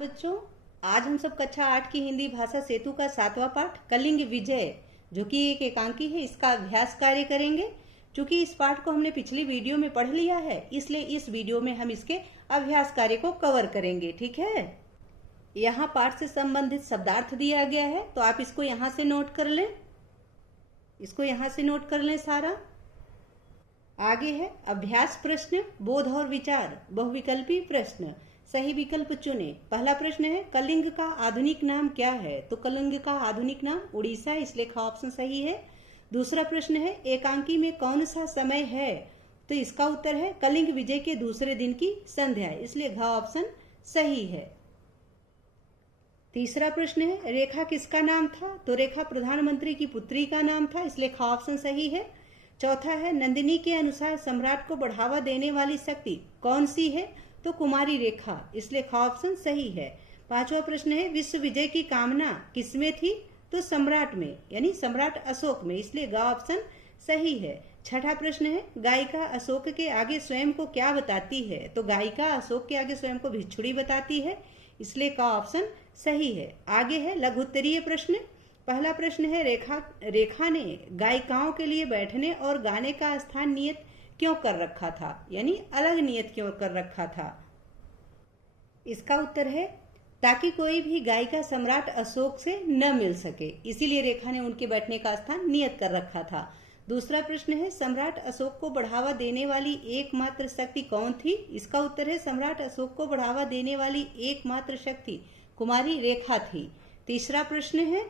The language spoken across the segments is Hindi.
बच्चों, आज हम सब कक्षा 8 की हिंदी भाषा सेतु का 7वां पाठ कलिंग विजय जो कि एक एकांकी है, इसका अभ्यास कार्य करेंगे। चूंकि इस पाठ को हमने पिछली वीडियो में पढ़ लिया है, इसलिए इस वीडियो में हम इसके अभ्यास कार्य को कवर करेंगे। ठीक है, यहाँ पाठ से संबंधित शब्दार्थ दिया गया है, तो आप इसको यहाँ से नोट कर लें। इसको यहाँ से नोट कर लें सारा। आगे है अभ्यास प्रश्न, बोध और विचार, बहुविकल्पी प्रश्न। सही विकल्प चुने। पहला प्रश्न है कलिंग का आधुनिक नाम क्या है? तो कलिंग का आधुनिक नाम उड़ीसा, इसलिए ख ऑप्शन सही है। दूसरा प्रश्न है एकांकी में कौन सा समय है? तो इसका उत्तर है कलिंग विजय के दूसरे दिन की संध्या, इसलिए घ ऑप्शन सही है। तीसरा प्रश्न है रेखा किसका नाम था? तो रेखा प्रधानमंत्री की पुत्री का नाम था, इसलिए ख ऑप्शन सही है। चौथा है नंदिनी के अनुसार सम्राट को बढ़ावा देने वाली शक्ति कौन सी है? तो कुमारी रेखा, इसलिए ख ऑप्शन सही है। पांचवा प्रश्न है विश्व विजय की कामना किसमें थी? तो सम्राट में, यानी सम्राट अशोक में, इसलिए ग ऑप्शन सही है। छठा प्रश्न है गायिका अशोक के आगे स्वयं को क्या बताती है? तो गायिका अशोक के आगे स्वयं को भिक्षुड़ी बताती है, इसलिए क ऑप्शन सही है। आगे है लघुत्तरीय प्रश्न। पहला प्रश्न है रेखा ने गायिकाओं के लिए बैठने और गाने का स्थान नियत क्यों कर रखा था, यानी अलग नियत क्यों कर रखा था? इसका उत्तर है ताकि कोई भी गायिका सम्राट अशोक से न मिल सके, इसीलिए रेखा ने उनके बैठने का स्थान नियत कर रखा था। दूसरा प्रश्न है सम्राट अशोक को बढ़ावा देने वाली एकमात्र शक्ति कौन थी? इसका उत्तर है सम्राट अशोक को बढ़ावा देने वाली एकमात्र शक्ति कुमारी रेखा थी। तीसरा प्रश्न है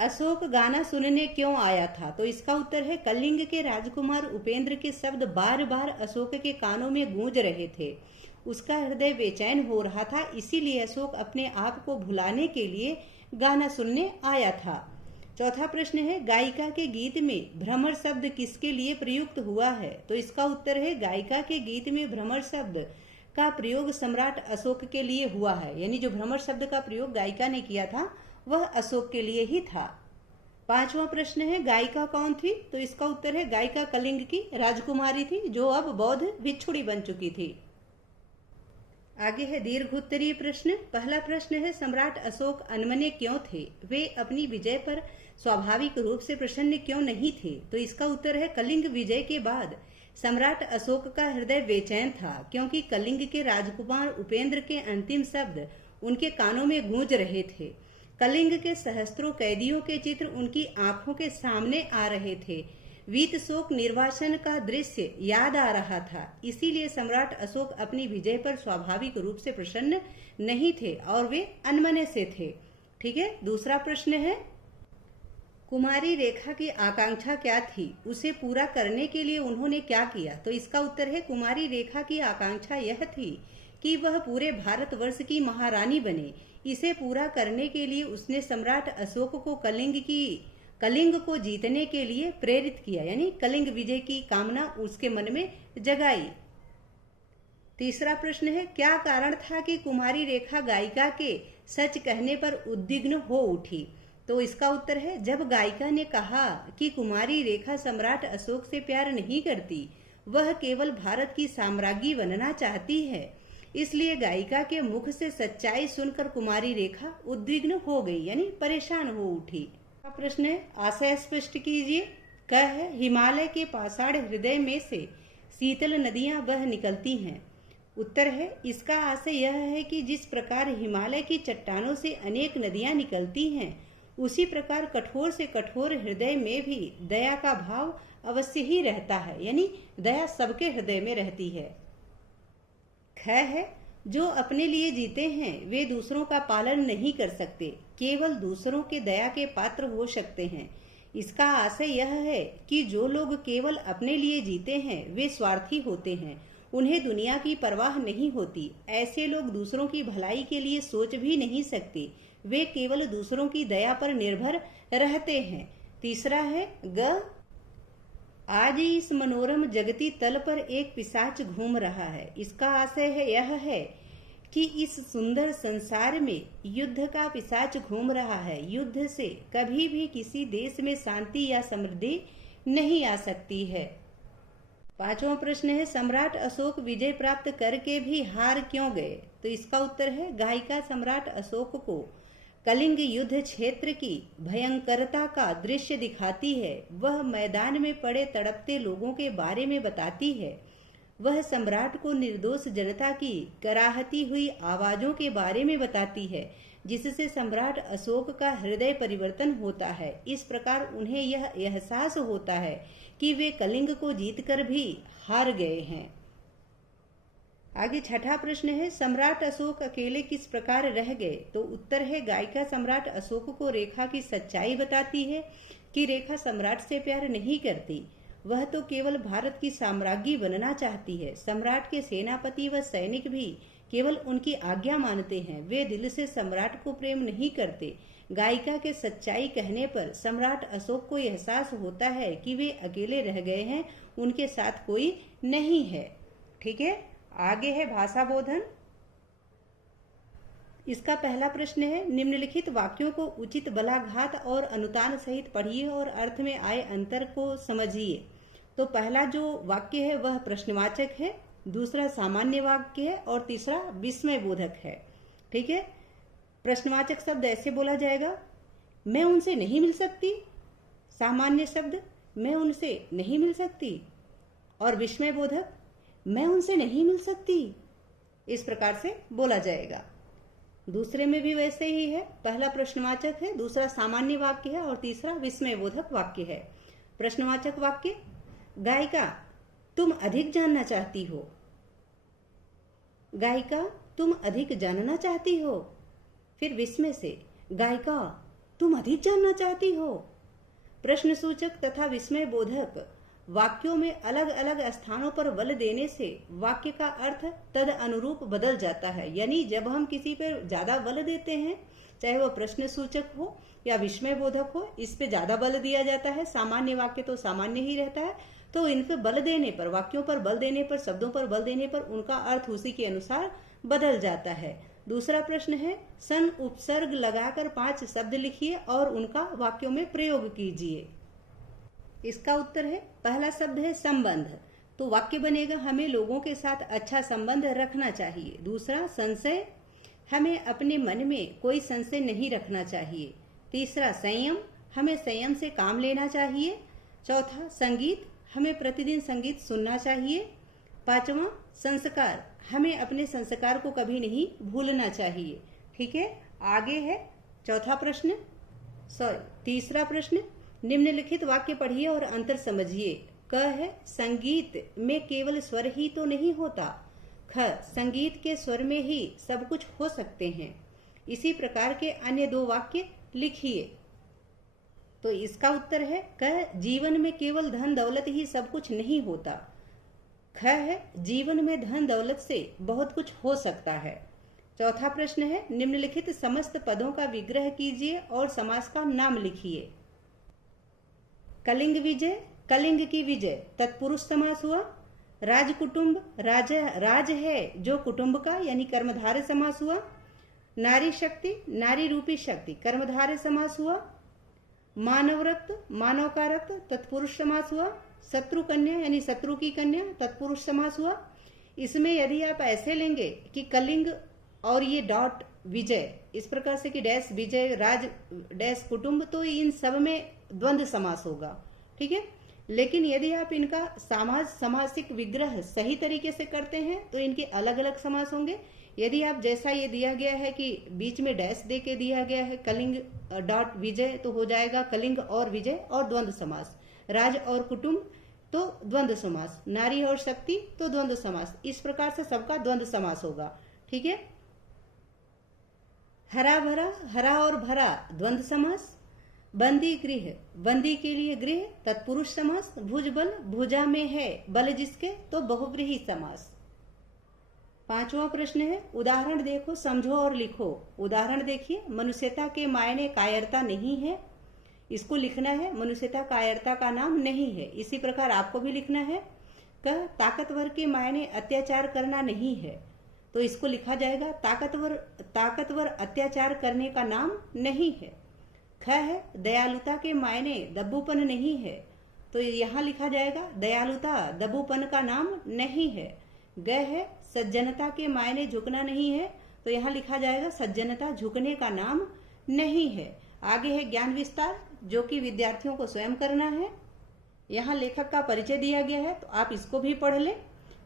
अशोक गाना सुनने क्यों आया था? तो इसका उत्तर है कलिंग के राजकुमार उपेंद्र के शब्द बार बार अशोक के कानों में गूंज रहे थे। उसका हृदय बेचैन हो रहा था, इसीलिए अशोक अपने आप को भुलाने के लिए गाना सुनने आया था। चौथा प्रश्न है गायिका के गीत में भ्रमर शब्द किसके लिए प्रयुक्त हुआ है? तो इसका उत्तर है गायिका के गीत में भ्रमर शब्द का प्रयोग सम्राट अशोक के लिए हुआ है, यानी जो भ्रमर शब्द का प्रयोग गायिका ने किया था वह अशोक के लिए ही था। पांचवा प्रश्न है गायिका कौन थी? तो इसका उत्तर है गायिका कलिंग की राजकुमारी थी, जो अब बौद्ध भिक्षुड़ी बन चुकी थी। आगे है दीर्घोत्तरीय प्रश्न। पहला प्रश्न है सम्राट अशोक अनमने क्यों थे? वे अपनी विजय पर स्वाभाविक रूप से प्रसन्न क्यों नहीं थे? तो इसका उत्तर है कलिंग विजय के बाद सम्राट अशोक का हृदय बेचैन था, क्योंकि कलिंग के राजकुमार उपेंद्र के अंतिम शब्द उनके कानों में गूंज रहे थे। कलिंग के सहस्त्रों कैदियों के चित्र उनकी आंखों के सामने आ रहे थे। वीत शोक निर्वासन का दृश्य याद आ रहा था, इसीलिए सम्राट अशोक अपनी विजय पर स्वाभाविक रूप से प्रसन्न नहीं थे और वे अनमने से थे। ठीक है, दूसरा प्रश्न है कुमारी रेखा की आकांक्षा क्या थी? उसे पूरा करने के लिए उन्होंने क्या किया? तो इसका उत्तर है कुमारी रेखा की आकांक्षा यह थी कि वह पूरे भारतवर्ष की महारानी बने। इसे पूरा करने के लिए उसने सम्राट अशोक को कलिंग को जीतने के लिए प्रेरित किया, यानी कलिंग विजय की कामना उसके मन में जगाई। तीसरा प्रश्न है क्या कारण था कि कुमारी रेखा गायिका के सच कहने पर उद्विग्न हो उठी? तो इसका उत्तर है जब गायिका ने कहा कि कुमारी रेखा सम्राट अशोक से प्यार नहीं करती, वह केवल भारत की साम्राज्ञी बनना चाहती है, इसलिए गायिका के मुख से सच्चाई सुनकर कुमारी रेखा उद्विग्न हो गई, यानी परेशान हो उठी। प्रश्न है आशय स्पष्ट कीजिए। क है हिमालय के पाषाण हृदय में से शीतल नदियां बह निकलती हैं। उत्तर है इसका आशय यह है कि जिस प्रकार हिमालय की चट्टानों से अनेक नदियां निकलती हैं, उसी प्रकार कठोर से कठोर हृदय में भी दया का भाव अवश्य ही रहता है, यानी दया सबके हृदय में रहती है। ख है जो अपने लिए जीते हैं वे दूसरों का पालन नहीं कर सकते, केवल दूसरों के दया के पात्र हो सकते हैं। इसका आशय यह है कि जो लोग केवल अपने लिए जीते हैं वे स्वार्थी होते हैं, उन्हें दुनिया की परवाह नहीं होती। ऐसे लोग दूसरों की भलाई के लिए सोच भी नहीं सकते, वे केवल दूसरों की दया पर निर्भर रहते हैं। तीसरा है ग आज इस मनोरम जगती तल पर एक पिशाच घूम रहा है। इसका आशय है यह है कि इस सुंदर संसार में युद्ध का पिशाच घूम रहा है। युद्ध से कभी भी किसी देश में शांति या समृद्धि नहीं आ सकती है। पांचवा प्रश्न है सम्राट अशोक विजय प्राप्त करके भी हार क्यों गए? तो इसका उत्तर है गायिका सम्राट अशोक को कलिंग युद्ध क्षेत्र की भयंकरता का दृश्य दिखाती है। वह मैदान में पड़े तड़पते लोगों के बारे में बताती है। वह सम्राट को निर्दोष जनता की कराहती हुई आवाजों के बारे में बताती है, जिससे सम्राट अशोक का हृदय परिवर्तन होता है। इस प्रकार उन्हें यह एहसास होता है कि वे कलिंग को जीतकर भी हार गए हैं। आगे छठा प्रश्न है, सम्राट अशोक अकेले किस प्रकार रह गए? तो उत्तर है गायिका सम्राट अशोक को रेखा की सच्चाई बताती है कि रेखा सम्राट से प्यार नहीं करती। वह तो केवल भारत की साम्राज्ञी बनना चाहती है। सम्राट के सेनापति व सैनिक भी केवल उनकी आज्ञा मानते हैं। वे दिल से सम्राट को प्रेम नहीं करते। गायिका के सच्चाई कहने पर सम्राट अशोक को एहसास होता है कि वे अकेले रह गए हैं, उनके साथ कोई नहीं है। ठीक है, आगे है भाषा बोधन। इसका पहला प्रश्न है, निम्नलिखित वाक्यों को उचित बलाघात और अनुतान सहित पढ़िए और अर्थ में आए अंतर को समझिए। तो पहला जो वाक्य है वह प्रश्नवाचक है, दूसरा सामान्य वाक्य है और तीसरा विस्मय बोधक है। ठीक है, प्रश्नवाचक शब्द ऐसे बोला जाएगा, मैं उनसे नहीं मिल सकती। सामान्य शब्द, मैं उनसे नहीं मिल सकती। और विस्मय बोधक, मैं उनसे नहीं मिल सकती। इस प्रकार से बोला जाएगा। दूसरे में भी वैसे ही है, पहला प्रश्नवाचक है, दूसरा सामान्य वाक्य है और तीसरा विस्मय बोधक वाक्य है। प्रश्नवाचक वाक्य, गायिका तुम अधिक जानना चाहती हो। गायिका तुम अधिक जानना चाहती हो। फिर विस्मय से, गायिका तुम अधिक जानना चाहती हो। प्रश्न सूचक तथा विस्मय बोधक वाक्यों में अलग अलग स्थानों पर बल देने से वाक्य का अर्थ तद अनुरूप बदल जाता है। यानी जब हम किसी पर ज्यादा बल देते हैं, चाहे वह प्रश्न सूचक हो या विस्मय बोधक हो, इस पे ज्यादा बल दिया जाता है। सामान्य वाक्य तो सामान्य ही रहता है, तो इन पे बल देने पर, वाक्यों पर बल देने पर, शब्दों पर बल देने पर उनका अर्थ उसी के अनुसार बदल जाता है। दूसरा प्रश्न है, सन उपसर्ग लगाकर 5 शब्द लिखिए और उनका वाक्यों में प्रयोग कीजिए। इसका उत्तर है, पहला शब्द है संबंध। तो वाक्य बनेगा, हमें लोगों के साथ अच्छा संबंध रखना चाहिए। दूसरा संशय, हमें अपने मन में कोई संशय नहीं रखना चाहिए। तीसरा संयम, हमें संयम से काम लेना चाहिए। चौथा संगीत, हमें प्रतिदिन संगीत सुनना चाहिए। पांचवा संस्कार, हमें अपने संस्कार को कभी नहीं भूलना चाहिए। ठीक है, आगे है चौथा प्रश्न, तीसरा प्रश्न, निम्नलिखित वाक्य पढ़िए और अंतर समझिए। क है, संगीत में केवल स्वर ही तो नहीं होता। ख, संगीत के स्वर में ही सब कुछ हो सकते हैं। इसी प्रकार के अन्य 2 वाक्य लिखिए। तो इसका उत्तर है क, जीवन में केवल धन दौलत ही सब कुछ नहीं होता। ख है, जीवन में धन दौलत से बहुत कुछ हो सकता है। चौथा प्रश्न है, निम्नलिखित समस्त पदों का विग्रह कीजिए और समास का नाम लिखिए। कलिंग विजय, कलिंग की विजय तत्पुरुष समास हुआ। राज कुटुंब, राज है जो कुटुंब का, यानी कर्मधारय समास हुआ। नारी शक्ति, नारी रूपी शक्ति कर्मधारय समास हुआ। मानव रक्त, मानव का रक्त तत्पुरुष समास हुआ। शत्रु कन्या यानी शत्रु की कन्या तत्पुरुष समास हुआ। इसमें यदि आप ऐसे लेंगे कि कलिंग और ये डॉट विजय, इस प्रकार से कि डैश विजय राज डैश कुटुंब, तो इन सब में द्वंद्व समास होगा। ठीक है, लेकिन यदि आप इनका सामासिक विग्रह सही तरीके से करते हैं तो इनके अलग अलग समास होंगे। यदि आप जैसा ये दिया गया है कि बीच में डैश दे के दिया गया है कलिंग डॉट विजय, तो हो जाएगा कलिंग और विजय और द्वंद्व समास। राज और कुटुंब तो द्वंद्व समास। नारी और शक्ति तो द्वंद्व समास। इस प्रकार से सबका द्वंद्व समास होगा। ठीक है, हरा भरा, हरा और भरा द्वंद्व समास। बंदी गृह, बंदी के लिए गृह तत्पुरुष समास। भुजबल, भुजा में है बल जिसके, तो बहुव्रीहि समास। पांचवा प्रश्न है, उदाहरण देखो, समझो और लिखो। उदाहरण देखिए, मनुष्यता के मायने कायरता नहीं है, इसको लिखना है। मनुष्यता कायरता का नाम नहीं है। इसी प्रकार आपको भी लिखना है। ताकतवर के मायने अत्याचार करना नहीं है, तो इसको लिखा जाएगा ताकतवर अत्याचार करने का नाम नहीं है। ख है, दयालुता के मायने दब्बूपन नहीं है, तो यहाँ लिखा जाएगा दयालुता दब्बूपन का नाम नहीं है। ग है सज्जनता के मायने झुकना नहीं है, तो यहाँ लिखा जाएगा सज्जनता झुकने का नाम नहीं है। आगे है ज्ञान विस्तार, जो कि विद्यार्थियों को स्वयं करना है। यहाँ लेखक का परिचय दिया गया है, तो आप इसको भी पढ़ लें।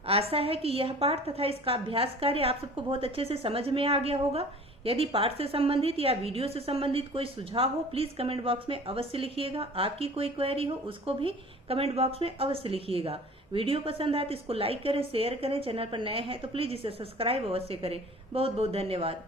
आशा है कि यह पाठ तथा इसका अभ्यास कार्य आप सबको बहुत अच्छे से समझ में आ गया होगा। यदि पाठ से संबंधित या वीडियो से संबंधित कोई सुझाव हो, प्लीज कमेंट बॉक्स में अवश्य लिखिएगा। आपकी कोई क्वेरी हो उसको भी कमेंट बॉक्स में अवश्य लिखिएगा। वीडियो पसंद आए तो इसको लाइक करें, शेयर करें। चैनल पर नए हैं तो प्लीज इसे सब्सक्राइब अवश्य करें। बहुत बहुत धन्यवाद।